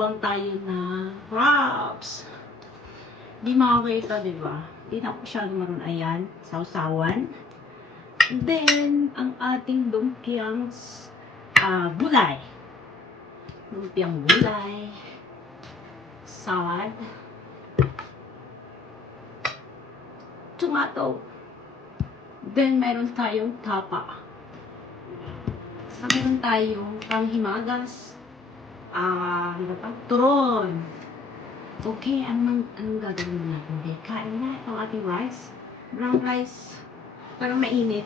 Mukbang tayo na crabs. Di makakita, di ba? Di na ako siya maroon. Ayan, sausawan. And then, ang ating lumpiang gulay. Lumpiang gulay. Salad. Tomato. Then, meron tayong tapa. Meron tayong panghimagas. Turon. Okay, anong gagawin natin? Okay, kain na itong ating rice. Brown rice. Parang mainit.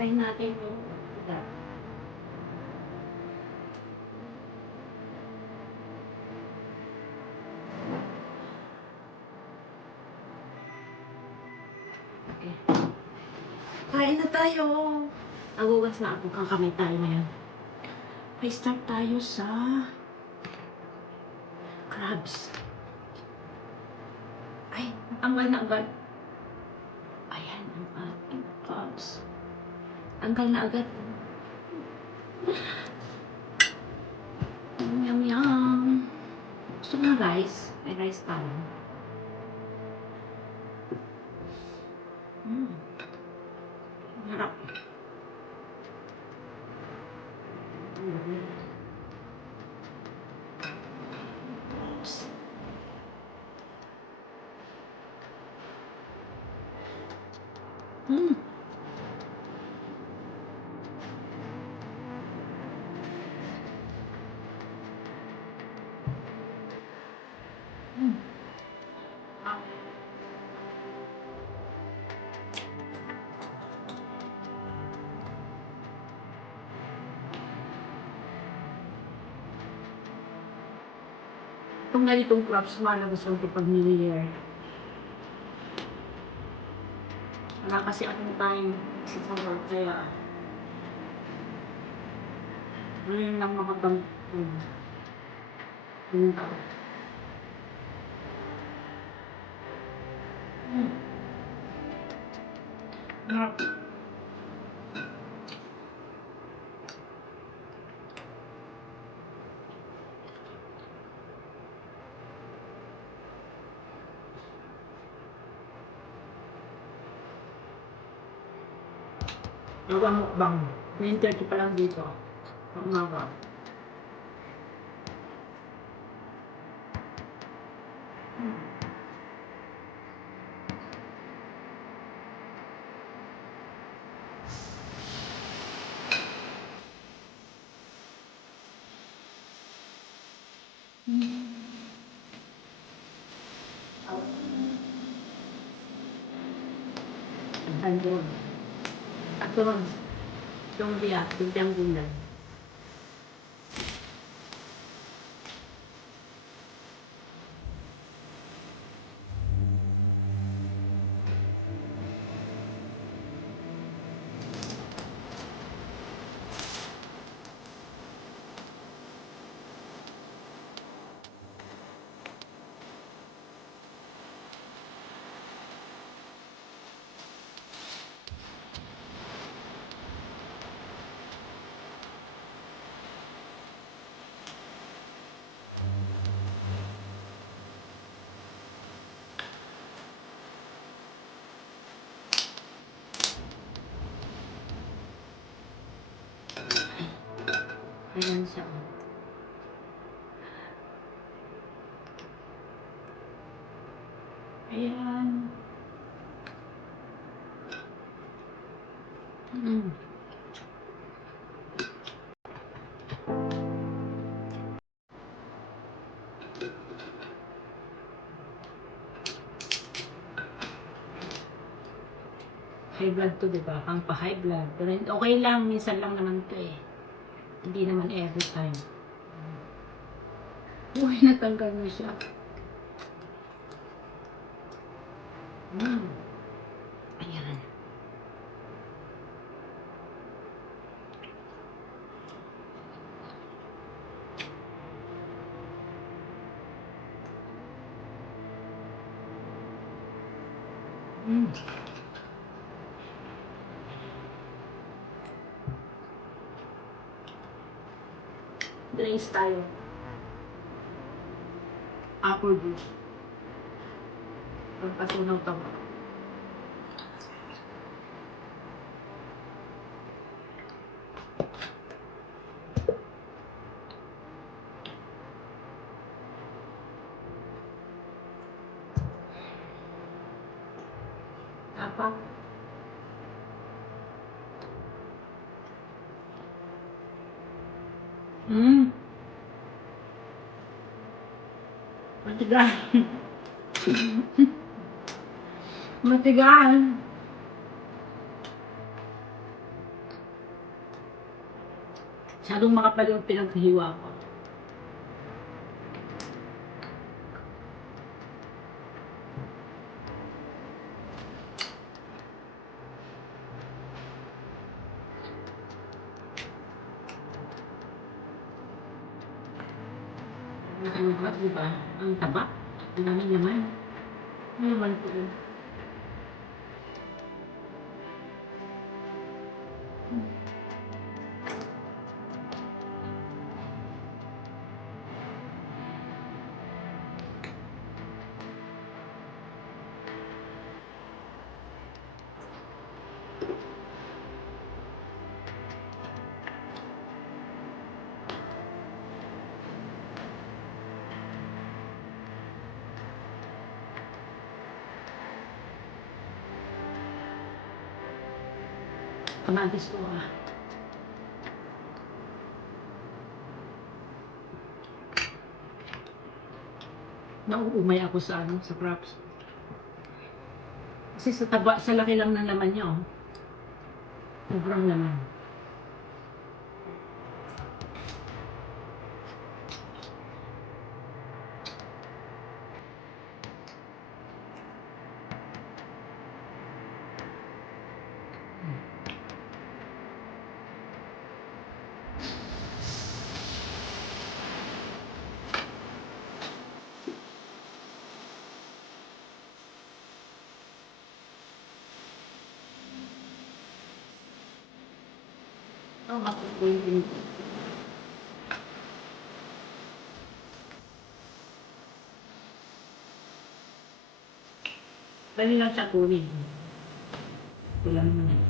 Tayin natin yung ugat. Okay. Kain na tayo. Nagugas na ako. Kakamay tayo ngayon. Okay, start tayo sa crabs. Ay, natanggal na agad. Ayan, ang ating crabs. Tanggal na agad. Yum, yum. Gusto mo rice? May rice pa lang. Harap. Mm. Mm. Itong ganitong crops, malabas lang ito pag New Year. Wala kasi akong time sa work, kaya ngayon lang makabang punta. Harap. Gawa mukbang. 9:30 pa lang dito. Ang umaga. Andun. Aturon. Lumpia. Lumpiang gulay. Ayan siya. Ayan. High blood to, diba? Ang pa-high blood. Pero okay lang, minsan lang naman to eh. Hindi naman every time. Uy, natanggal mo siya. Ayan. Drinks tayo. apple juice. Pagpasunaw taba. Apa? Matigas. Matigas. Masyadong makapal yung pinaghiwa ko. Nakalimutan, di ba? Ang taba. Ang dami naman. Ano naman po yun? Kamatis ko ah. Nauumay ako sa sa crops. Kasi sa taba, sa laki lang ng laman niya oh. Sobrang laman. Ang matutuloy. Dali lang siya kunin. Wala naman.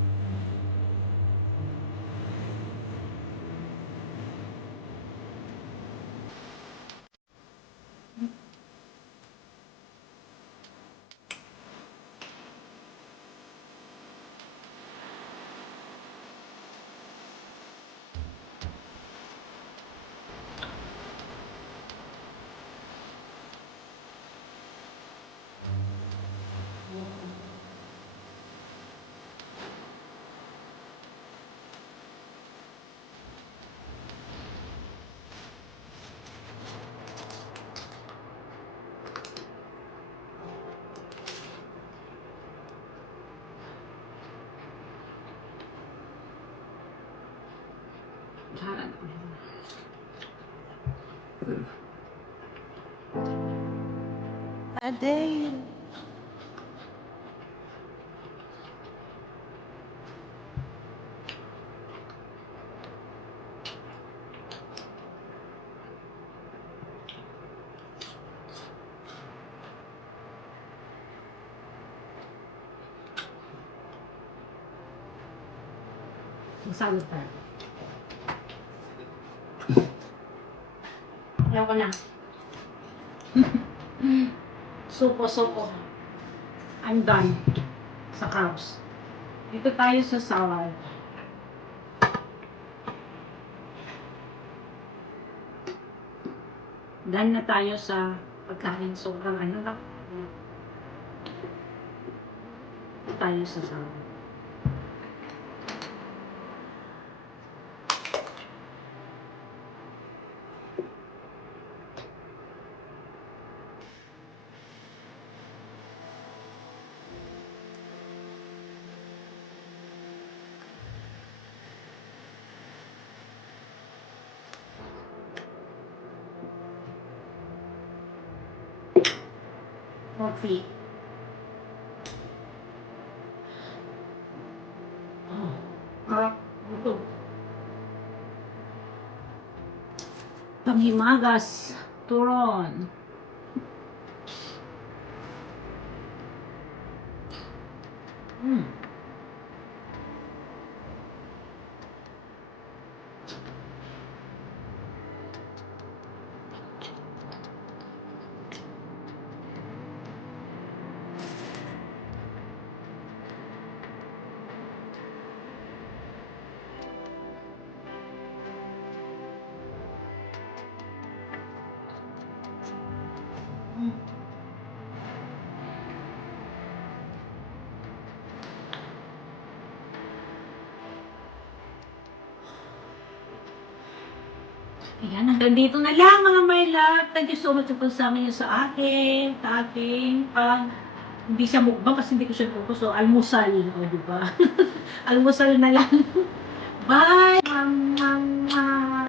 A day. Masalot tayo. Ayaw ko na. Suko. I'm done sa carbs. Dito tayo sa salad. Done na tayo sa pagkain. Sobrang ano lang. Dito tayo sa salad. Coffee. Ito. Panghimagas. Turon. Mm. Ayan, hanggang dito na lang mga my love. Thank you so much for pagsama niyo sa akin, sa ating hindi siya mukbang kasi hindi ko siya focus. So, almusal. O, di ba? Almusal na lang. Bye! Mwah, mwah, mwah.